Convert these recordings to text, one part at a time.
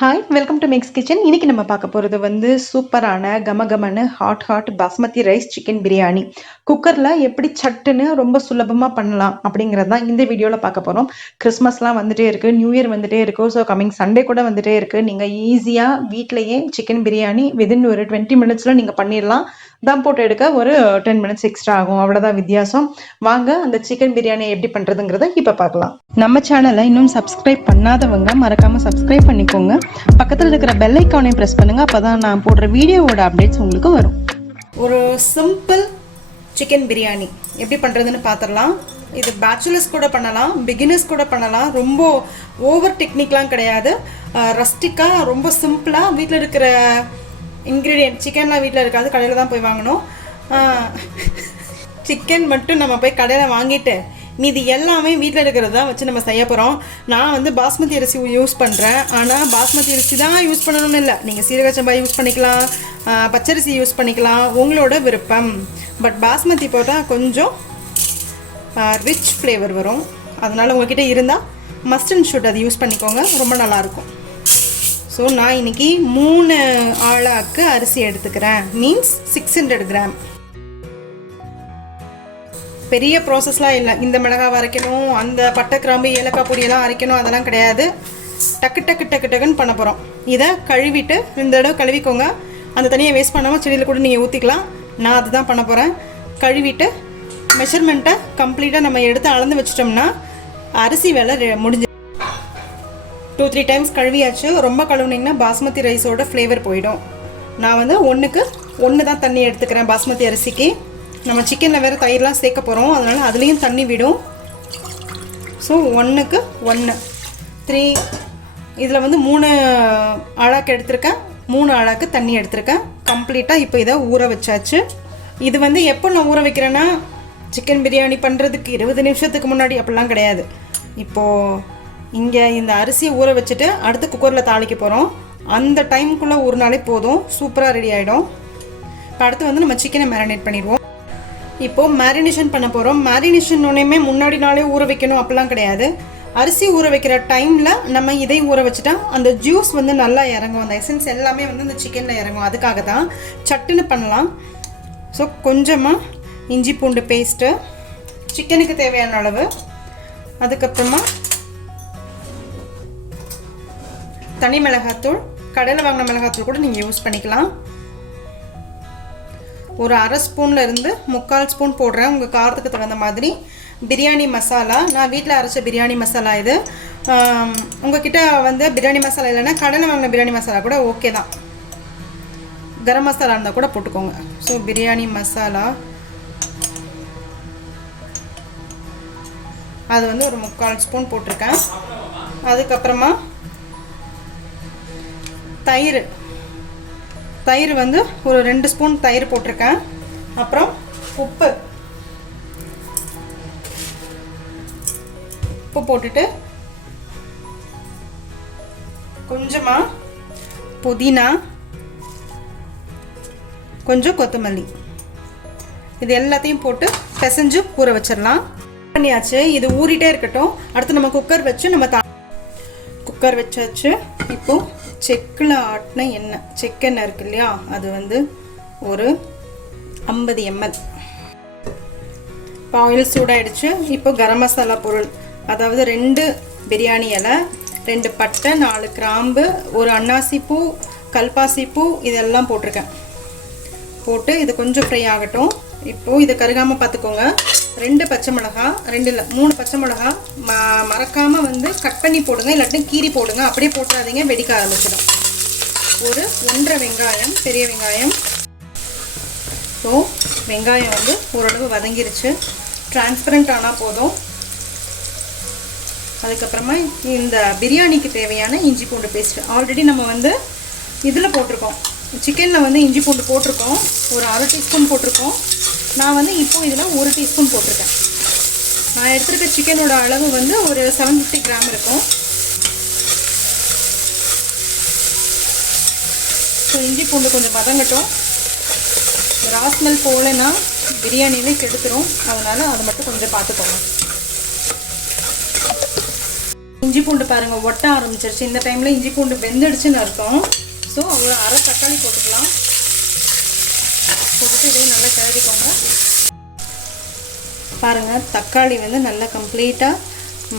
Hi welcome to mix kitchen. இன்னைக்கு நம்ம பார்க்க போகிறது வந்து சூப்பரான கமகமன்னு hot basmati rice chicken biryani. குக்கரில் எப்படி சட்டுன்னு ரொம்ப சுலபமாக பண்ணலாம் அப்படிங்கிறது தான் இந்த வீடியோவில் பார்க்க போகிறோம். கிறிஸ்மஸ்லாம் வந்துட்டே இருக்குது, நியூ இயர் வந்துட்டே இருக்குது. ஸோ கம்மிங் சண்டே கூட வந்துட்டே இருக்குது. நீங்கள் ஈஸியாக வீட்டிலையே சிக்கன் பிரியாணி விதின் ஒரு 20 மினிட்ஸில் நீங்கள் பண்ணிடலாம். தம் போட்டு எடுக்க ஒரு 10 மினிட்ஸ் எக்ஸ்ட்ரா ஆகும், அவ்வளோதான் வித்தியாசம். வாங்க அந்த சிக்கன் பிரியாணி எப்படி பண்ணுறதுங்கிறத இப்போ பார்க்கலாம். நம்ம சேனலை இன்னும் சப்ஸ்கிரைப் பண்ணாதவங்க மறக்காமல் சப்ஸ்கிரைப் பண்ணிக்கோங்க. பக்கத்தில் இருக்கிற பெல் ஐக்கானையும் ப்ரெஸ் பண்ணுங்கள், அப்போ தான் நான் போடுற வீடியோவோட அப்டேட்ஸ் உங்களுக்கு வரும். ஒரு சிம்பிள் சிக்கன் பிரியாணி எப்படி பண்ணுறதுன்னு பார்த்துடலாம். இது பேச்சுலர்ஸ் கூட பண்ணலாம், பிகினர்ஸ் கூட பண்ணலாம். ரொம்ப ஓவர் டெக்னிக்லாம் கிடையாது. ரஸ்டிக்காக ரொம்ப சிம்பிளாக வீட்டில் இருக்கிற இன்க்ரீடியன்ட், சிக்கன்லாம் வீட்டில் இருக்காது, கடையில் தான் போய் வாங்கணும். சிக்கன் மட்டும் நம்ம போய் கடையில் வாங்கிட்டு மீதி எல்லாமே வீட்டில் இருக்கிறது தான் வச்சு நம்ம செய்ய போகிறோம். நான் வந்து பாஸ்மதி அரிசி யூஸ் பண்ணுறேன். ஆனால் பாஸ்மதி அரிசி தான் யூஸ் பண்ணணும்னு இல்லை, நீங்கள் சீரக சம்பா யூஸ் பண்ணிக்கலாம், பச்சரிசி யூஸ் பண்ணிக்கலாம், உங்களோட விருப்பம். பட் பாஸ்மதி போட்டால் கொஞ்சம் ரிச் ஃப்ளேவர் வரும். அதனால் உங்கள்கிட்ட இருந்தால் மஸ்ட் அண்ட் ஷுட் அது யூஸ் பண்ணிக்கோங்க, ரொம்ப நல்லாயிருக்கும். ஸோ நான் இன்றைக்கி 3 ஆளாக்கு அரிசி எடுத்துக்கிறேன், மீன்ஸ் 600 கிராம். பெரிய ப்ராசஸ்லாம் இல்லை. இந்த மிளகாய் அரைக்கணும், அந்த பட்டை கிராம்பு ஏலக்காய் பொடியெல்லாம் அரைக்கணும், அதெல்லாம் கிடையாது. டக்குன்னு பண்ண போகிறோம். இதை கழுவிட்டு 2 தடவை கழுவிக்கோங்க. அந்த தனியாக வேஸ்ட் பண்ணாமல் செடியில் கூட நீங்கள் ஊற்றிக்கலாம். நான் அதுதான் பண்ண போகிறேன். கழுவிட்டு மெஷர்மெண்ட்டை கம்ப்ளீட்டாக நம்ம எடுத்து அளந்து வச்சிட்டோம்னா அரிசி வேலை முடிஞ்சு. 2-3 டைம்ஸ் கழுவியாச்சு. ரொம்ப கழுவுனிங்கன்னா பாஸ்மதி ரைஸோட ஃப்ளேவர் போயிடும். நான் வந்து 1க்கு 1 தான் தண்ணி எடுத்துக்கிறேன் பாஸ்மதி அரிசிக்கு. நம்ம சிக்கனில் வேறு தயிர்லாம் சேர்க்க போகிறோம், அதனால் அதுலேயும் தண்ணி விடும். ஸோ 1க்கு 1 3. இதில் வந்து 3 ஆழாக்கு எடுத்திருக்கேன், 3 ஆழாக்கு தண்ணி எடுத்திருக்கேன். கம்ப்ளீட்டாக இப்போ இதை ஊற வச்சாச்சு. இது வந்து எப்போ நான் ஊற வைக்கிறேன்னா, சிக்கன் பிரியாணி பண்ணுறதுக்கு 20 நிமிஷத்துக்கு முன்னாடி அப்படிலாம் கிடையாது. இப்போது இங்கே இந்த அரிசியை ஊற வச்சுட்டு அடுத்து குக்கரில் தாளிக்க போகிறோம். அந்த டைமுக்குள்ளே ஒரு நாளே போதும், சூப்பராக ரெடி ஆகிடும். இப்போ அடுத்து வந்து நம்ம சிக்கனை மேரினேட் பண்ணிடுவோம். இப்போது மேரினேஷன் பண்ண போகிறோம். மேரினேஷன் ஒன்றையுமே முன்னாடி நாளே ஊற வைக்கணும் அப்படிலாம் கிடையாது. அரிசி ஊற வைக்கிற டைமில் நம்ம இதை ஊற வச்சுட்டா அந்த ஜூஸ் வந்து நல்லா இறங்கும், அந்த எசன்ஸ் எல்லாமே வந்து இந்த சிக்கனில் இறங்கும். அதுக்காக தான் சட்டுன்னு பண்ணலாம். ஸோ கொஞ்சமாக இஞ்சி பூண்டு பேஸ்ட்டு, சிக்கனுக்கு தேவையான அளவு. அதுக்கப்புறமா தனி மிளகாத்தூள், கடையில் வாங்கின மிளகாத்தூள் கூட நீங்கள் யூஸ் பண்ணிக்கலாம். ஒரு 1/2 ஸ்பூனில் இருந்து 3/4 ஸ்பூன் போடுறேன், உங்கள் காரத்துக்கு தகுந்த மாதிரி. பிரியாணி மசாலா, நான் வீட்டில் அரைச்ச பிரியாணி மசாலா இது. உங்கள்கிட்ட வந்து பிரியாணி மசாலா இல்லைன்னா கடையில் வாங்கின பிரியாணி மசாலா கூட ஓகே தான். கரம் மசாலா இருந்தால் கூட போட்டுக்கோங்க. ஸோ பிரியாணி மசாலா அது வந்து ஒரு 3/4 ஸ்பூன் போட்டிருக்கேன். அதுக்கப்புறமா தயிர் வந்து ஒரு 2 ஸ்பூன் தயிர் போட்டிருக்கேன். அப்புறம் உப்பு போட்டுட்டு கொஞ்சமாக புதினா, கொஞ்சம் கொத்தமல்லி, இது எல்லாத்தையும் போட்டு பிசைஞ்சு ஊற வச்சிடலாம். பண்ணியாச்சு, இது ஊறிட்டே இருக்கட்டும். அடுத்து நம்ம குக்கர் வச்சு குக்கர் வச்சாச்சு. இப்போது செக்கில் ஆட்டின எண்ணெய், செக்கெண்ணெய் இருக்கு இல்லையா, அது வந்து ஒரு 50 ml. இப்போ ஆயில் சூடாயிடுச்சு. இப்போ கரம் மசாலா பொருள், அதாவது 2 பிரியாணி இலை, 2 பட்டை, 4 கிராம்பு, ஒரு அன்னாசி பூ, கல்பாசி பூ, இதெல்லாம் போட்டிருக்கேன். போட்டு இது கொஞ்சம் ஃப்ரை ஆகட்டும். இப்போது இதை கருகாமல் பார்த்துக்கோங்க. 2 பச்சை மிளகா, 2 இல்லை 3 பச்சை மிளகா மறக்காமல் வந்து கட் பண்ணி போடுங்க, இல்லாட்டி கீரி போடுங்க. அப்படியே போட்டுறாதீங்க, வெடிக்க ஆரம்பிச்சிடும். ஒரு 1.5 வெங்காயம், பெரிய வெங்காயம். ஸோ வெங்காயம் வந்து ஓரளவு வதங்கிருச்சு, டிரான்ஸ்பரண்ட் ஆனால் போதும். அதுக்கப்புறமா இந்த பிரியாணிக்கு தேவையான இஞ்சி பூண்டு பேஸ்ட்டு ஆல்ரெடி நம்ம வந்து இதில் போட்டிருக்கோம், சிக்கனில் வந்து இஞ்சி பூண்டு போட்டிருக்கோம். ஒரு 1/2 டீஸ்பூன் போட்டிருக்கோம். நான் வந்து இப்போ இதில் 1 டீஸ்பூன் போட்டிருக்கேன். நான் எடுத்துருக்க சிக்கனோட அளவு வந்து ஒரு 750 கிராம் இருக்கும். ஸோ இஞ்சி பூண்டு கொஞ்சம் வதங்கட்டும். ரா ஸ்மெல் போகலைன்னா பிரியாணியிலே கெடுத்துரும், அதனால் அதை மட்டும் கொஞ்சம் பார்த்துக்கோங்க. இஞ்சி பூண்டு பாருங்கள் ஒட்ட ஆரம்பிச்சிருச்சு. இந்த டைமில் இஞ்சி பூண்டு வெந்துடுச்சுன்னு அர்த்தம். ஸோ ஒரு அரை தக்காளி போட்டுக்கலாம். போட்டுட்டு இதையும் நல்லா கிளறிக்கோங்க. பாருங்கள் தக்காளி வந்து நல்லா கம்ப்ளீட்டாக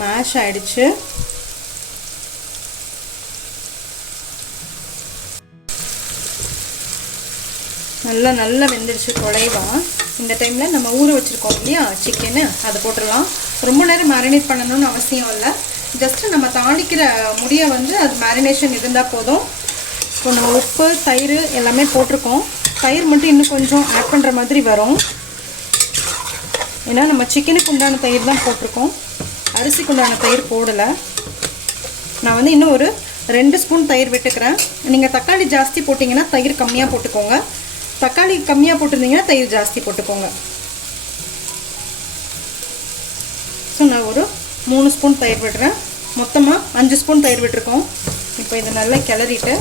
மேஷ் ஆகிடுச்சு. நல்லா வெந்துடுச்சு குழைவா. இந்த டைமில் நம்ம ஊற வச்சுருக்கோம் இல்லையா சிக்கனு, அதை போட்டுடலாம். ரொம்ப நேரம் மேரினேட் பண்ணணும்னு அவசியம் இல்லை. ஜஸ்ட்டு நம்ம தாளிக்கிற முடியை வந்து அது மேரினேஷன் இருந்தால் போதும். இப்போ நம்ம உப்பு தயிர் எல்லாமே போட்டிருக்கோம். தயிர் மட்டும் இன்னும் கொஞ்சம் ஆட் பண்ணுற மாதிரி வரும். ஏன்னா நம்ம சிக்கனுக்கு உண்டான தயிர் தான் போட்டிருக்கோம், அரிசிக்கு உண்டான தயிர் போடலை. நான் வந்து இன்னும் ஒரு 2 ஸ்பூன் தயிர் விட்டுக்கிறேன். நீங்கள் தக்காளி ஜாஸ்தி போட்டிங்கன்னா தயிர் கம்மியாக போட்டுக்கோங்க. தக்காளி கம்மியாக போட்டிருந்தீங்கன்னா தயிர் ஜாஸ்தி போட்டுக்கோங்க. ஸோ நான் ஒரு 3 ஸ்பூன் தயிர் விடுறேன். மொத்தமாக 5 ஸ்பூன் தயிர் விட்டுருக்கோம். இப்போ இதை நல்லா கிளறிட்டு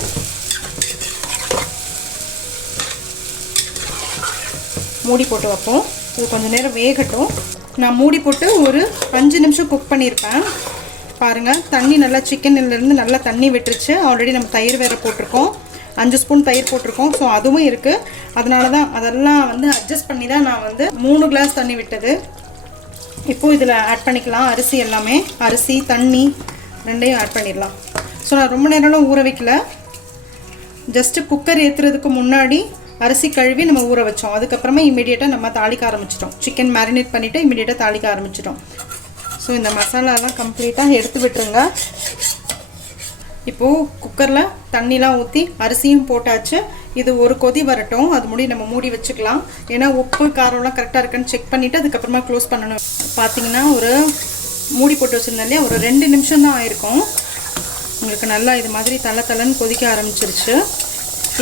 மூடி போட்டு வைப்போம். இது கொஞ்சம் நேரம் வேகட்டும். நான் மூடி போட்டு ஒரு 5 நிமிஷம் குக் பண்ணியிருப்பேன். பாருங்கள் தண்ணி நல்லா சிக்கன்லேருந்து நல்லா தண்ணி விட்டுருச்சு. ஆல்ரெடி நம்ம தயிர் வேறு போட்டிருக்கோம், 5 ஸ்பூன் தயிர் போட்டிருக்கோம். ஸோ அதுவும் இருக்குது. அதனால தான் அதெல்லாம் வந்து அட்ஜஸ்ட் பண்ணி தான் நான் வந்து 3 கிளாஸ் தண்ணி விட்டது. இப்போது இதில் ஆட் பண்ணிக்கலாம் அரிசி எல்லாமே. அரிசி தண்ணி ரெண்டையும் ஆட் பண்ணிடலாம். ஸோ நான் ரொம்ப நேரம்லாம் ஊற வைக்கல. ஜஸ்ட்டு குக்கர் ஏற்றுறதுக்கு முன்னாடி அரிசி கழுவி நம்ம ஊற வச்சோம். அதுக்கப்புறமா இமீடியட்டாக நம்ம தாளிக்க ஆரம்பிச்சிட்டோம். சிக்கன் மேரினேட் பண்ணிவிட்டு இமீடியட்டாக தாளிக்க ஆரம்பிச்சிட்டோம். ஸோ இந்த மசாலாலாம் கம்ப்ளீட்டாக எடுத்து விட்டுருங்க. இப்போது குக்கரில் தண்ணிலாம் ஊற்றி அரிசியும் போட்டாச்சு. இது ஒரு கொதி வரட்டும். அது முடி நம்ம மூடி வச்சுக்கலாம். ஏன்னா உப்பு காரம்லாம் கரெக்டாக இருக்குன்னு செக் பண்ணிவிட்டு அதுக்கப்புறமா க்ளோஸ் பண்ணணும். பார்த்திங்கன்னா ஒரு மூடி போட்டு வச்சுருந்தேன் இல்லையா, ஒரு 2 நிமிஷம் தான் ஆயிருக்கும். உங்களுக்கு நல்லா இது மாதிரி தளன்னு கொதிக்க ஆரம்பிச்சிருச்சு.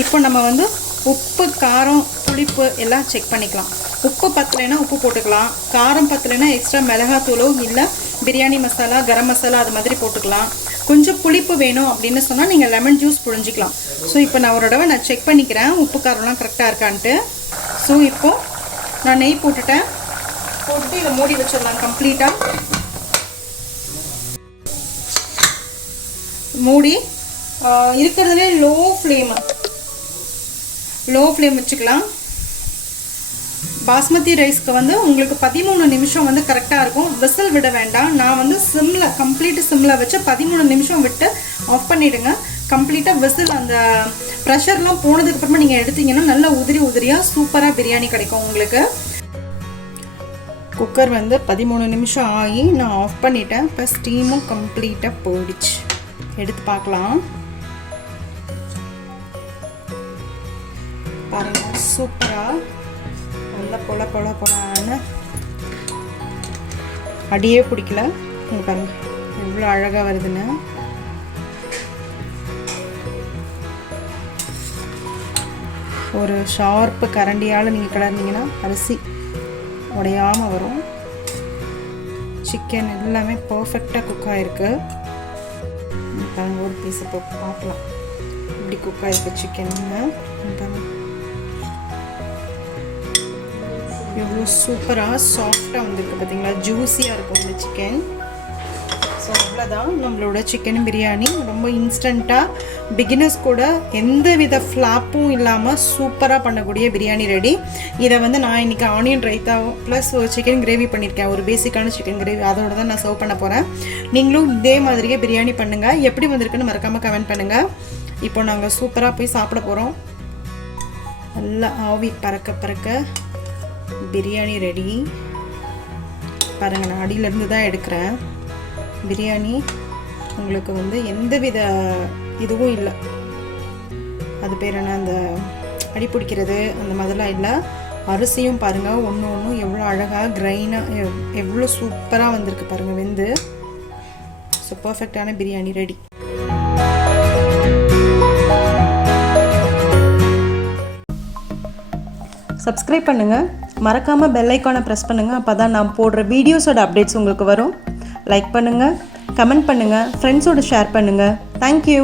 இப்போ நம்ம வந்து உப்பு காரம் புளிப்பு எல்லாம் செக் பண்ணிக்கலாம். உப்பு பத்தலைன்னா உப்பு போட்டுக்கலாம். காரம் பத்தலைன்னா எக்ஸ்ட்ரா மிளகாத்தூளோ இல்லை பிரியாணி மசாலா கரம் மசாலா அது மாதிரி போட்டுக்கலாம். கொஞ்சம் புளிப்பு வேணும் அப்படின்னு சொன்னால் நீங்கள் லெமன் ஜூஸ் புழிஞ்சிக்கலாம். ஸோ இப்போ நான் ஒரு தடவை நான் செக் பண்ணிக்கிறேன் உப்பு காரம்லாம் கரெக்டாக இருக்கான்ட்டு. ஸோ இப்போது நான் நெய் போட்டுட்டு இதை மூடி வச்சிடலாம். கம்ப்ளீட்டாக மூடி இருக்கிறதுலே லோ ஃப்ளேம் வச்சுக்கலாம். பாஸ்மதி ரைஸ்க்கு வந்து உங்களுக்கு 13 நிமிஷம் வந்து கரெக்டாக இருக்கும். விசில் விட வேண்டாம். நான் வந்து கம்ப்ளீட் சிம்மில் வச்சு 13 நிமிஷம் விட்டு ஆஃப் பண்ணிவிடுங்க. கம்ப்ளீட்டாக விசில் அந்த ப்ரெஷர்லாம் போனதுக்கப்புறமா நீங்கள் எடுத்தீங்கன்னா நல்லா உதிரியாக சூப்பராக பிரியாணி கிடைக்கும் உங்களுக்கு. குக்கர் வந்து 13 நிமிஷம் ஆகி நான் ஆஃப் பண்ணிட்டேன். இப்போ ஸ்டீமும் கம்ப்ளீட்டாக போயிடுச்சு. எடுத்து பார்க்கலாம். பாருங்கள் சூப்பராக நல்லா பொல அடியே பிடிக்கல. பாருங்க எவ்வளோ அழகாக வருதுன்னு. ஒரு ஷார்ப்பு கரண்டியால் நீங்கள் கிளறினீங்கன்னா அரிசி உடையாமல் வரும். சிக்கன் எல்லாமே பர்ஃபெக்டாக குக் ஆகிருக்கு. பாருங்க ஒரு பீஸ் இப்போ பார்க்கலாம் இப்படி குக் ஆகிருக்கு சிக்கனுங்க. எவ்வளோ சூப்பராக சாஃப்டாக வந்துருக்கு பார்த்தீங்களா, ஜூஸியாக இருக்கும் இந்த சிக்கன். ஸோ அவ்வளோதான் நம்மளோட சிக்கன் பிரியாணி. ரொம்ப இன்ஸ்டண்ட்டாக பிகினர்ஸ் கூட எந்த வித ஃப்ளாப்பும் இல்லாமல் சூப்பராக பண்ணக்கூடிய பிரியாணி ரெடி. இதை வந்து நான் இன்றைக்கி ஆனியன் ரைத்தாவும் ப்ளஸ் ஒரு சிக்கன் கிரேவி பண்ணியிருக்கேன். ஒரு பேசிக்கான சிக்கன் கிரேவி அதோட தான் நான் சர்வ் பண்ண போகிறேன். நீங்களும் இதே மாதிரியே பிரியாணி பண்ணுங்கள். எப்படி வந்திருக்குன்னு மறக்காமல் கமெண்ட் பண்ணுங்கள். இப்போ நாங்கள் சூப்பராக போய் சாப்பிட போகிறோம். நல்லா ஆவி பறக்க பிரியாணி ரெடி. பாருங்கள் நான் அடியிலேருந்து தான் எடுக்கிறேன். பிரியாணி உங்களுக்கு வந்து எந்த வித இதுவும் இல்லை. அது பேர் என்ன, அந்த அடி பிடிக்கிறது அந்த மாதிரிலாம் இல்லை. அரிசியும் பாருங்கள் ஒன்று எவ்வளோ அழகாக கிரைனாக எவ்வளோ சூப்பராக வந்திருக்கு பாருங்கள் வெந்து. ஸோ பர்ஃபெக்டான பிரியாணி ரெடி. சப்ஸ்கிரைப் பண்ணுங்கள், மறக்காமல் பெல் ஐக்கானை ப்ரெஸ் பண்ணுங்கள். அப்போ தான் நான் போடுற வீடியோஸோட அப்டேட்ஸ் உங்களுக்கு வரும். லைக் பண்ணுங்கள், கமெண்ட் பண்ணுங்கள், ஃப்ரெண்ட்ஸோடு ஷேர் பண்ணுங்கள். தேங்க்யூ.